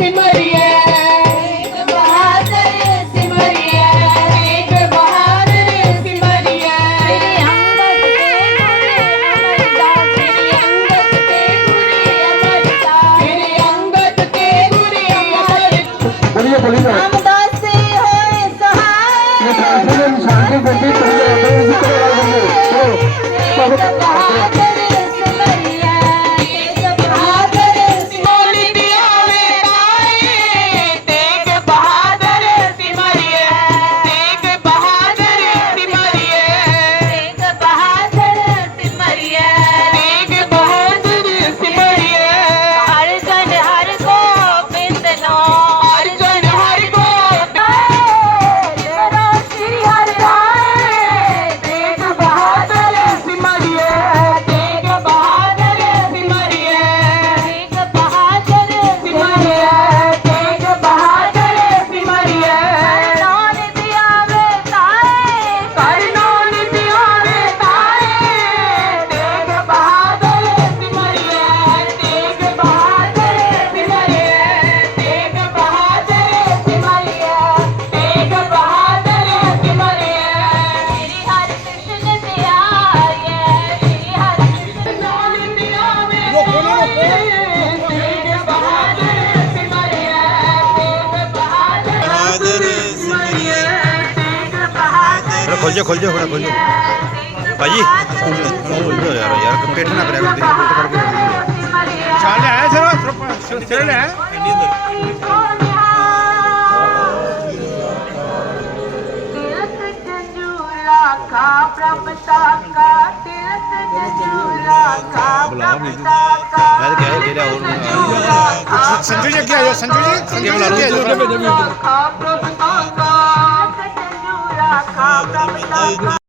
சிமறிய ਖੁੱਲ ਜਾ ਖੁੱਲ ਜਾ ਹੁਣ ਖੁੱਲ ਜਾ ਭਾਜੀ ਯਾਰ ਯਾਰ ਪੇਟ ਨਾ ਕਰਿਆ ਕਰਦੇ ਚੱਲ ਲੈ ਸਿਰ ਸਿਰ ਲੈ ਇੰਨੀ ਅੰਦਰ का प्रभता का तिलक जूला का प्रभता का मैं क्या है तेरा और संजू जी क्या है संजू जी संजू जी क्या है का प्रभता Não, tá, tá.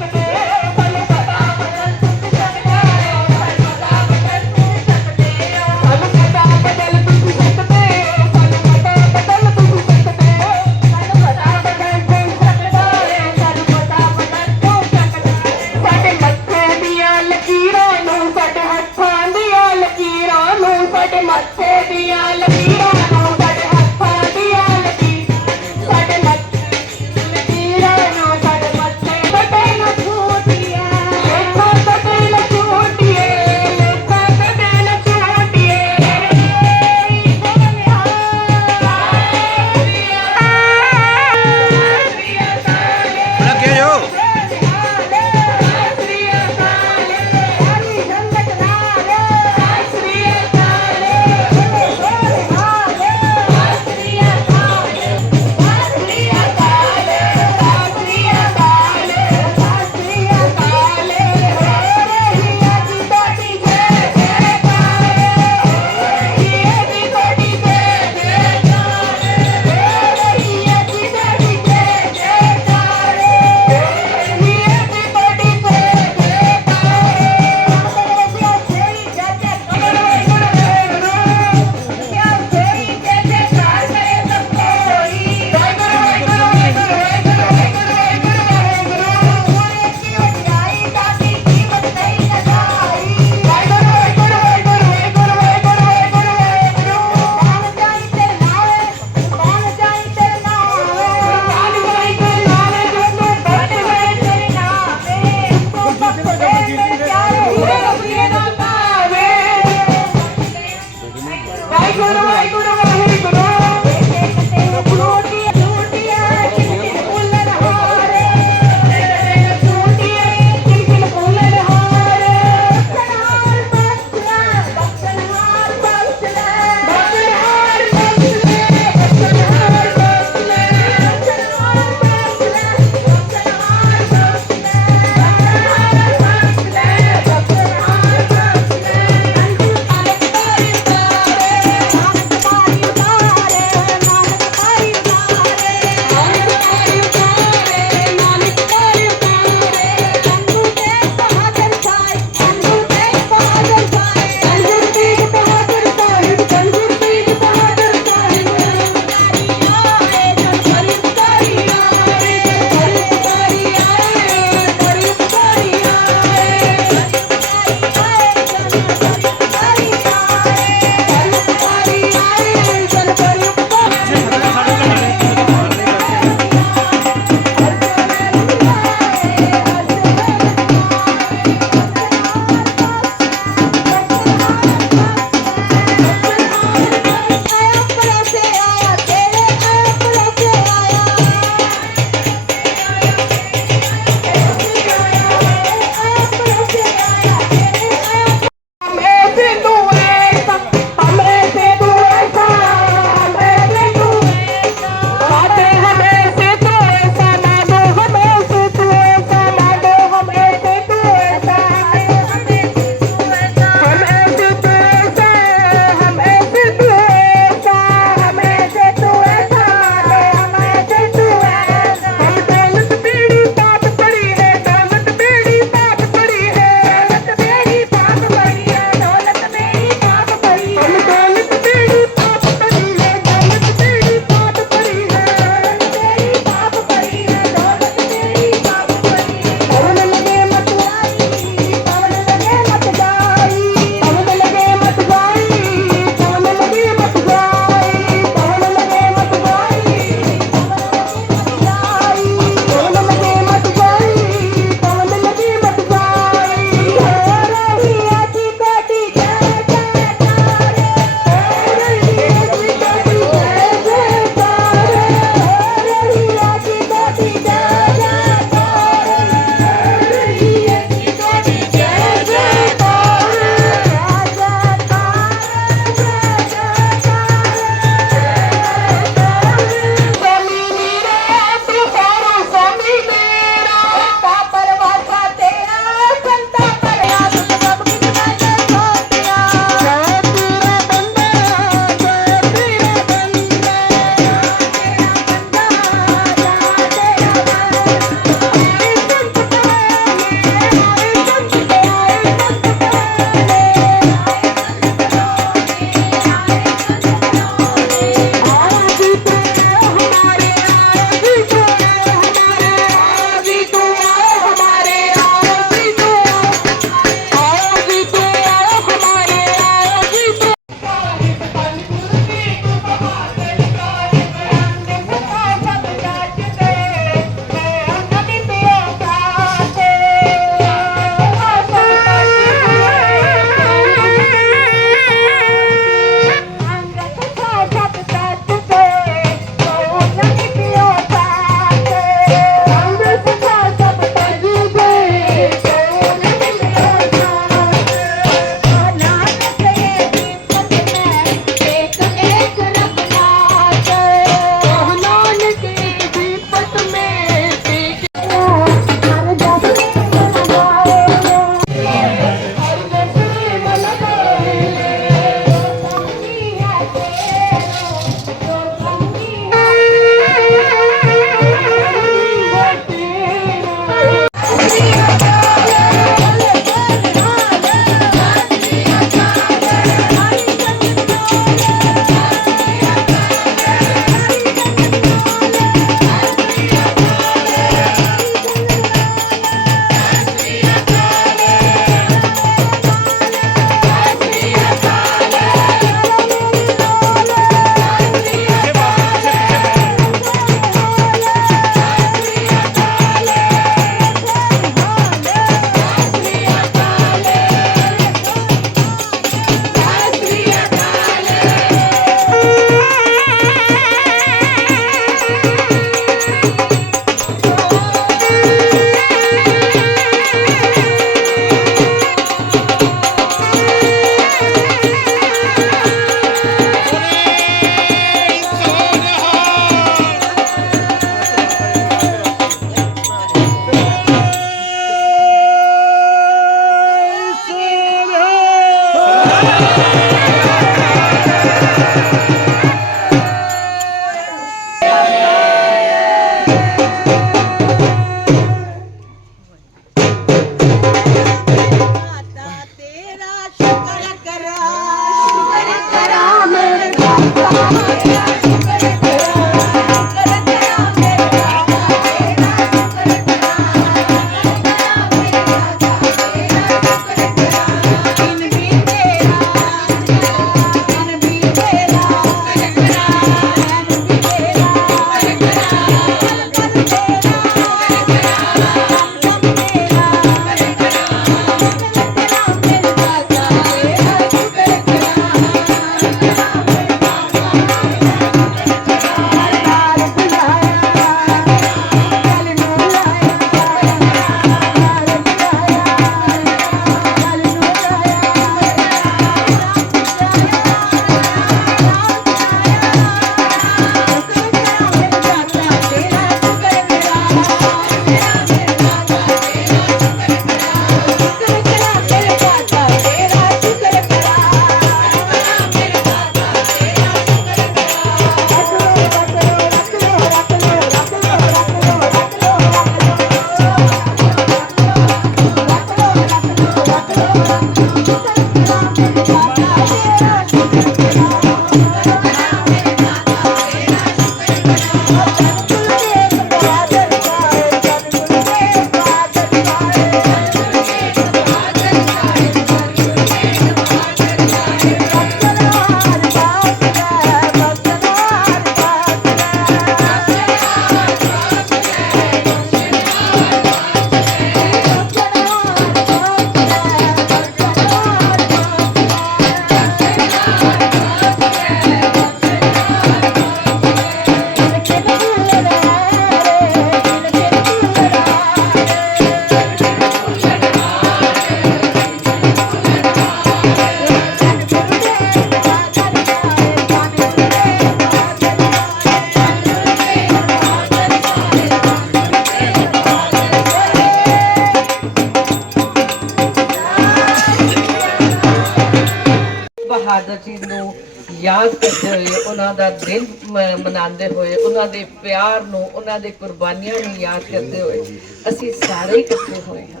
ਦਿਨ ਮਨਾਉਂਦੇ ਹੋਏ ਉਹਨਾਂ ਦੇ ਪਿਆਰ ਨੂੰ ਉਹਨਾਂ ਦੇ ਕੁਰਬਾਨੀਆਂ ਨੂੰ ਯਾਦ ਕਰਦੇ ਹੋਏ ਅਸੀਂ ਸਾਰੇ ਇਕੱਠੇ ਹੋਏ ਹਾਂ।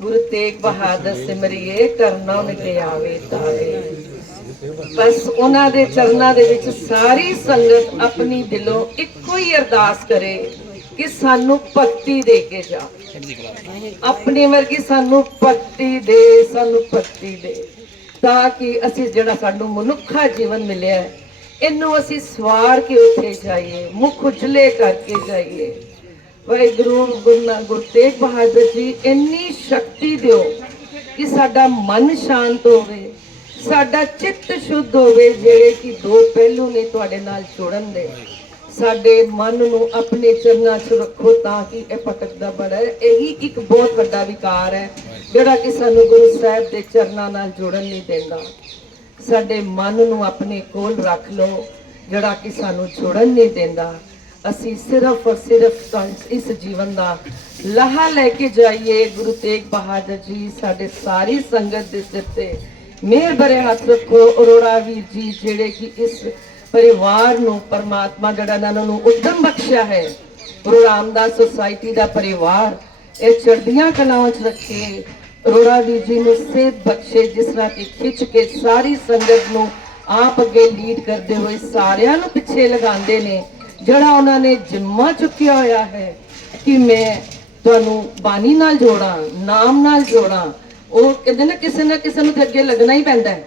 ਗੁਰੂ ਤੇਗ ਬਹਾਦਰ ਸਿਮਰਿਏ ਕਰਨਾ ਮਿਟੇ ਆਵੇ ਤਾਵੇ। ਬਸ ਉਹਨਾਂ ਦੇ ਚਰਨਾਂ ਦੇ ਵਿੱਚ ਸਾਰੀ ਸੰਗਤ ਆਪਣੀ ਦਿਲੋਂ ਇੱਕੋ ਹੀ ਅਰਦਾਸ ਕਰੇ ਕਿ ਸਾਨੂੰ ਭਗਤੀ ਦੇ ਕੇ ਜਾ। ਆਪਣੀ ਵਰਗੀ ਸਾਨੂੰ ਭਗਤੀ ਦੇ ਸਾਨੂੰ ਭਗਤੀ ਦੇ ਤਾਂ ਕਿ ਅਸੀਂ ਜਿਹੜਾ ਸਾਨੂੰ ਮਨੁੱਖਾ ਜੀਵਨ ਮਿਲਿਆ ਹੈ, ਇਹਨੂੰ ਅਸੀਂ ਸਵਾਰ ਕੇ ਉੱਥੇ ਜਾਈਏ, ਮੁਖ ਉਜਲੇ ਕਰਕੇ ਜਾਈਏ। ਵਾਹਿਗੁਰੂ, ਗੁਰੂ ਗੁਰੂ ਤੇਗ ਬਹਾਦਰ ਜੀ, ਇੰਨੀ ਸ਼ਕਤੀ ਦਿਓ ਕਿ ਸਾਡਾ ਮਨ ਸ਼ਾਂਤ ਹੋਵੇ, ਸਾਡਾ ਚਿੱਤ ਸ਼ੁੱਧ ਹੋਵੇ, ਜਿਹੜੇ ਕਿ ਦੋ ਪਹਿਲੂ ਨੇ ਤੁਹਾਡੇ ਨਾਲ ਜੁੜਨ ਦੇ। ਸਾਡੇ ਮਨ ਨੂੰ ਆਪਣੇ ਚਰਨਾਂ 'ਚ ਰੱਖੋ ਤਾਂ ਕਿ ਇਹ ਭਟਕਦਾ ਬੜਾ। ਇਹੀ ਇੱਕ ਬਹੁਤ ਵੱਡਾ ਵਿਕਾਰ ਹੈ, ਜਿਹੜਾ ਕਿ ਸਾਨੂੰ ਗੁਰੂ ਸਾਹਿਬ ਦੇ ਚਰਨਾਂ ਨਾਲ ਜੁੜਨ ਨਹੀਂ ਦਿੰਦਾ। ਸਾਡੇ ਮਨ ਨੂੰ ਆਪਣੇ ਕੋਲ ਰੱਖ ਲਓ, ਜਿਹੜਾ ਕਿ ਸਾਨੂੰ ਜੁੜਨ ਨਹੀਂ ਦਿੰਦਾ। ਅਸੀਂ ਸਿਰਫ ਔਰ ਸਿਰਫ ਇਸ ਜੀਵਨ ਦਾ ਲਾਹਾ ਲੈ ਕੇ ਜਾਈਏ। ਗੁਰੂ ਤੇਗ ਬਹਾਦਰ ਜੀ ਸਾਡੇ ਸਾਰੀ ਸੰਗਤ ਦੇ ਸਿਰ ਤੇ ਮਿਹਰ ਭਰੇ ਹੱਥ ਰੱਖੋ। ਅਰੋੜਾ ਵੀਰ ਜੀ, ਜਿਹੜੇ ਕਿ ਇਸ ਪਰਿਵਾਰ ਨੂੰ, ਪਰਮਾਤਮਾ ਜਿਹੜਾ ਇਹਨਾਂ ਨੂੰ ਉਦਮ ਬਖਸ਼ਿਆ ਹੈ, ਗੁਰੂ ਰਾਮਦਾਸ ਸੁਸਾਇਟੀ ਦਾ ਪਰਿਵਾਰ, ਇਹ ਚੜ੍ਹਦੀਆਂ ਕਲਾਵਾਂ 'ਚ ਰੱਖੇ। ਅਰੋੜਾ ਵੀਰ ਜੀ ਨੂੰ ਸੇਧ ਬਖਸ਼ੇ, ਜਿਸ ਤਰ੍ਹਾਂ ਕਿ ਖਿੱਚ ਕੇ ਸਾਰੀ ਸੰਗਤ ਨੂੰ ਆਪ ਅੱਗੇ ਲੀਡ ਕਰਦੇ ਹੋਏ ਸਾਰਿਆਂ ਨੂੰ ਪਿੱਛੇ ਲਗਾਉਂਦੇ ਨੇ, ਜਿਹੜਾ ਉਹਨਾਂ ਨੇ ਜਿੰਮਾ ਚੁੱਕਿਆ ਹੋਇਆ ਹੈ ਕਿ ਮੈਂ ਤੁਹਾਨੂੰ ਬਾਣੀ ਨਾਲ ਜੋੜਾਂ, ਨਾਮ ਨਾਲ ਜੋੜਾਂ, ਉਹ ਕਹਿੰਦੇ ਨਾ ਕਿਸੇ ਨਾ ਕਿਸੇ ਨੂੰ ਅੱਗੇ ਲੱਗਣਾ ਹੀ ਪੈਂਦਾ ਹੈ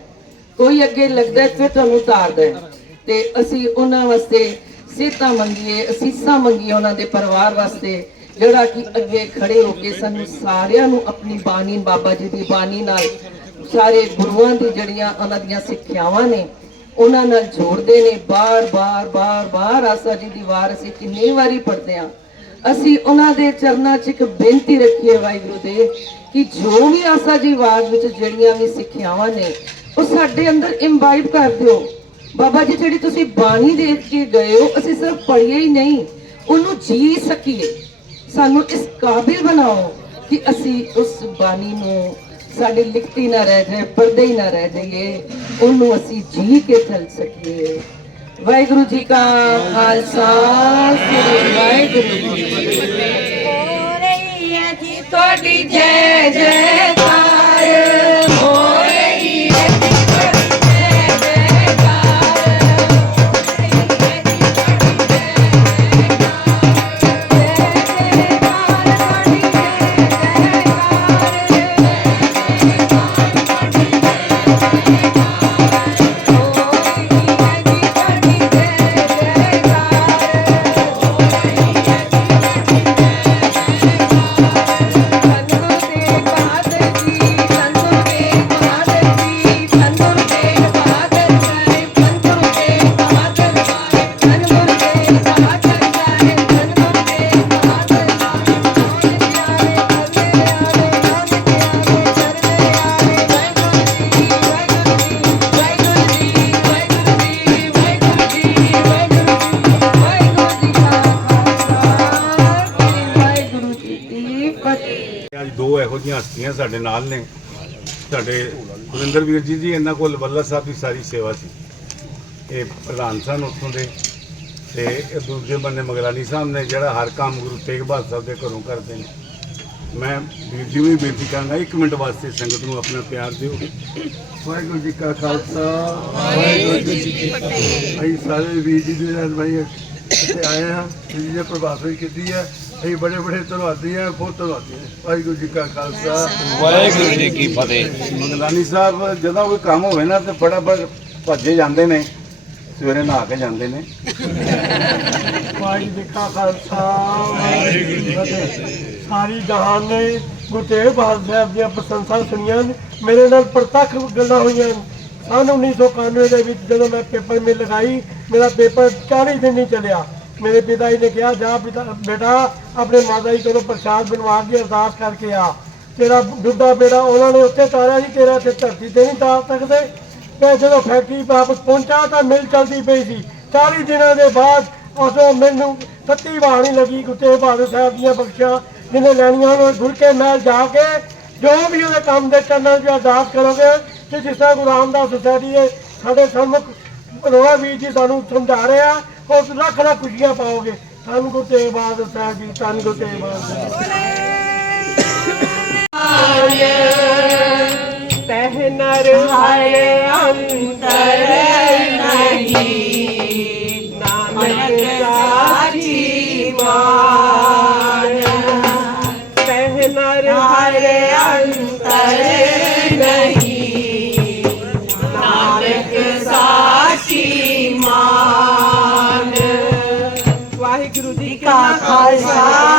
ਕੋਈ ਅੱਗੇ ਲੱਗਦਾ ਫਿਰ ਤੁਹਾਨੂੰ ਤਾਰਦਾ ਹੈ। ਤੇ ਅਸੀਂ ਉਹਨਾਂ ਵਾਸਤੇ ਸੇਤਾਂ ਮੰਗੀਏ, ਅਸੀਸਾਂ ਮੰਗੀਏ ਉਹਨਾਂ ਦੇ ਪਰਿਵਾਰ ਵਾਸਤੇ ਜਿਹੜਾ ਕਿ ਅੱਗੇ ਖੜੇ ਹੋ ਕੇ ਸਾਨੂੰ ਸਾਰਿਆਂ ਨੂੰ ਆਪਣੀ ਬਾਣੀ, ਬਾਬਾ ਜੀ ਦੀ ਬਾਣੀ ਨਾਲ ਸਾਰੇ ਗੁਰੂਆਂ ਦੀ ਜਿਹੜੀਆਂ ਉਹਨਾਂ ਦੀਆਂ ਸਿੱਖਿਆਵਾਂ ਨੇ, ਉਹਨਾਂ ਨਾਲ ਜੋੜਦੇ ਨੇ। ਬਾਰ-ਬਾਰ ਬਾਰ-ਬਾਰ ਆਸਾ ਜੀ ਦੀ ਵਾਰ ਅਸੀਂ ਕਿੰਨੀ ਵਾਰੀ ਪੜ੍ਹਦੇ ਹਾਂ। ਅਸੀਂ ਉਹਨਾਂ ਦੇ ਚਰਨਾਂ 'ਚ ਇੱਕ ਬੇਨਤੀ ਰੱਖੀਏ ਵਾਹਿਗੁਰੂ ਦੇ ਕਿ ਜੋ ਵੀ ਆਸਾ ਜੀ ਵਾਰ ਵਿੱਚ ਜਿਹੜੀਆਂ ਵੀ ਸਿੱਖਿਆਵਾਂ ਨੇ, ਉਹ ਸਾਡੇ ਅੰਦਰ ਇੰਬਾਈਬ ਕਰ ਦਿਓ। ਬਾਬਾ ਜੀ, ਜਿਹੜੀ ਤੁਸੀਂ ਬਾਣੀ ਦੇ ਕੇ ਗਏ ਹੋ, ਅਸੀਂ ਸਿਰਫ ਪੜ੍ਹੀਏ ਹੀ ਨਹੀਂ, ਉਹਨੂੰ ਜੀ ਸਕੀਏ। ਸਾਨੂੰ ਇਸ ਕਾਬਿਲ ਬਣਾਓ ਕਿ ਅਸੀਂ ਉਸ ਬਾਣੀ ਨੂੰ ਸਾਡੇ ਲਿਖਤੀ ਨਾ ਰਹਿ ਜਾਏ ਪਰਦੇ ਹੀ ਨਾ ਰਹਿ ਜਾਈਏ, ਉਹਨੂੰ ਅਸੀਂ ਜੀ ਕੇ ਚੱਲ ਸਕੀਏ। ਵਾਹਿਗੁਰੂ ਜੀ ਕਾ ਖਾਲਸਾ, ਸ੍ਰੀ ਵਾਹਿਗੁਰੂ ਜੀ ਕੀ ਫਤਿਹ। ਹੋ ਰਹੀ ਹੈ ਜੀ ਤੁਹਾਡੀ ਜੈ ਜੈਕਾਰ। ਹੋ ਸਾਡੇ ਨਾਲ ਨੇ। ਸਾਡੇ ਗੁਰਿੰਦਰ ਵੀਰ ਜੀ ਜੀ, ਇਹਨਾਂ ਕੋਲ ਬੱਲਾ ਸਾਹਿਬ ਦੀ ਸਾਰੀ ਸੇਵਾ ਸੀ। ਇਹ ਪ੍ਰਧਾਨ ਸਨ ਉੱਥੋਂ ਦੇ। ਤੇ ਇਹ ਦੂਜੇ ਬੰਨੇ ਮਗਲਾਨੀ ਸਾਹਿਬ ਨੇ, ਜਿਹੜਾ ਹਰ ਕੰਮ ਗੁਰੂ ਤੇਗ ਬਹਾਦਰ ਸਾਹਿਬ ਦੇ ਘਰੋਂ ਕਰਦੇ ਨੇ। ਮੈਂ ਵੀਰ ਜੀ ਨੂੰ ਵੀ ਬੇਨਤੀ ਕਰਾਂਗਾ, ਇੱਕ ਮਿੰਟ ਵਾਸਤੇ ਸੰਗਤ ਨੂੰ ਆਪਣਾ ਪਿਆਰ ਦਿਓ। ਵਾਹਿਗੁਰੂ ਜੀ ਕਾ ਖਾਲਸਾ, ਵਾਹਿਗੁਰੂ ਜੀ ਕੀ ਫਤਿਹ। ਅਸੀਂ ਸਾਰੇ ਵੀਰ ਜੀ ਦੇ ਨਾਲ ਭਾਈ ਇੱਥੇ ਆਏ ਹਾਂ। ਜੀ ਨੇ ਪ੍ਰਭਾਤ ਹੋਈ ਕੀਤੀ ਹੈ। ਅਸੀਂ ਬੜੇ ਬੜੇ ਧੰਨਵਾਦੀ ਹਾਂ ਬਹੁਤ ਧੰਨਵਾਦੀ ਹਾਂ। ਵਾਹਿਗੁਰੂ ਜੀ ਕਾ ਖਾਲਸਾ। ਵਾਹਿਗੁਰੂ ਜੀ ਕੀ ਫਤਿਹ। ਮੰਗਲਾਨੀ ਸਾਹਿਬ ਜਦੋਂ ਕੋਈ ਕੰਮ ਹੋਵੇ ਨਾ ਤੇ ਫਟਾਫਟ ਭੱਜੇ ਜਾਂਦੇ ਨੇ ਸਵੇਰੇ ਨਹਾ ਕੇ ਜਾਂਦੇ ਨੇ। ਵਾਹਿਗੁਰੂ ਜੀ ਕਾ ਖਾਲਸਾ ਵਾਹਿਗੁਰੂ ਜੀ ਕੀ ਫਤਿਹ। ਸਾਰੀ ਜਹਾਨ ਨੇ ਗੁਰੂ ਤੇਗ ਬਹਾਦਰ ਸਾਹਿਬ ਦੀਆਂ ਪ੍ਰਸ਼ੰਸਾ ਸੁਣੀਆਂ। ਮੇਰੇ ਨਾਲ ਪ੍ਰਤੱਖ ਗੱਲਾਂ ਹੋਈਆਂ। ਸੰਨ 1991 ਦੇ ਵਿੱਚ ਜਦੋਂ ਮੈਂ ਪੇਪਰ ਮਿਲ ਲਗਾਈ ਮੇਰਾ ਪੇਪਰ 40 ਦਿਨ ਨਹੀਂ ਚੱਲਿਆ। ਮੇਰੇ ਪਿਤਾ ਜੀ ਨੇ ਕਿਹਾ, ਜਾ ਪਿਤਾ, ਬੇਟਾ, ਆਪਣੇ ਮਾਤਾ ਜੀ ਕੋਲੋਂ ਪ੍ਰਸ਼ਾਦ ਬਣਵਾ ਕੇ ਅਰਦਾਸ ਕਰਕੇ ਆ। ਤੇਰਾ ਦੁੱਧਾ ਬੇਟਾ ਉਹਨਾਂ ਨੇ ਉੱਥੇ ਤਾਰਿਆ ਸੀ, ਤੇਰਾ ਤੇ ਧਰਤੀ ਤੇ ਨਹੀਂ ਤਾਰ ਸਕਦੇ। ਤੇ ਜਦੋਂ ਫੈਕਟਰੀ ਵਾਪਸ ਪਹੁੰਚਾ ਤਾਂ ਮਿਲ ਚਲਦੀ ਪਈ ਸੀ। 40 ਦਿਨਾਂ ਦੇ ਬਾਅਦ ਉਦੋਂ ਮੈਨੂੰ ਸੱਤੀ ਬਾਣੀ ਲੱਗੀ ਗੁੱਤੇ ਬਹਾਦਰ ਸਾਹਿਬ ਦੀਆਂ ਬਖਸ਼ਾਂ ਜਿਹਨੇ ਲੈਣੀਆਂ ਨੂੰ ਗੁਰ ਕੇ ਮਹਿਲ ਜਾ ਕੇ ਜੋ ਵੀ ਉਹਦੇ ਕੰਮ ਦੇ ਚੰਨਾਂ 'ਚ ਅਰਦਾਸ ਕਰੋਗੇ ਕਿ ਜਿਸ ਤਰ੍ਹਾਂ ਗੁਰੂ ਰਾਮਦਾਸ ਸੋਸਾਇਟੀ ਦੇ ਸਾਡੇ ਸਨਮੁਖ ਰੋਹਾ ਵੀਰ ਜੀ ਸਾਨੂੰ ਸਮਝਾ ਰਹੇ ਆ ਉਸ ਲੱਖ ਲੱਖ ਖੁਸ਼ੀਆਂ ਪਾਓਗੇ। ਸਾਨੂੰ ਗੁਰੂ ਤੇਗ ਬਹਾਦਰ ਸਾਹਿਬ ਜੀ ਸਾਨੂੰ ਗੁਰੂ ਤੇਗ ਬਹਾਦਰ ਸਾਹਿਬ ਪਹਿਨਰ ਹਰੇ ਅੰਤਰ ਨਹੀਂ। ਨਾਨਕ ਸਾਚੀ ਮਾਨ ਪਹਿਨਰ ਹਰੇ ਅੰਤਰ ਮਾਨ ਵਾਹਿਗੁਰੂ ਜੀ ਕਾ ਖਾਲਸਾ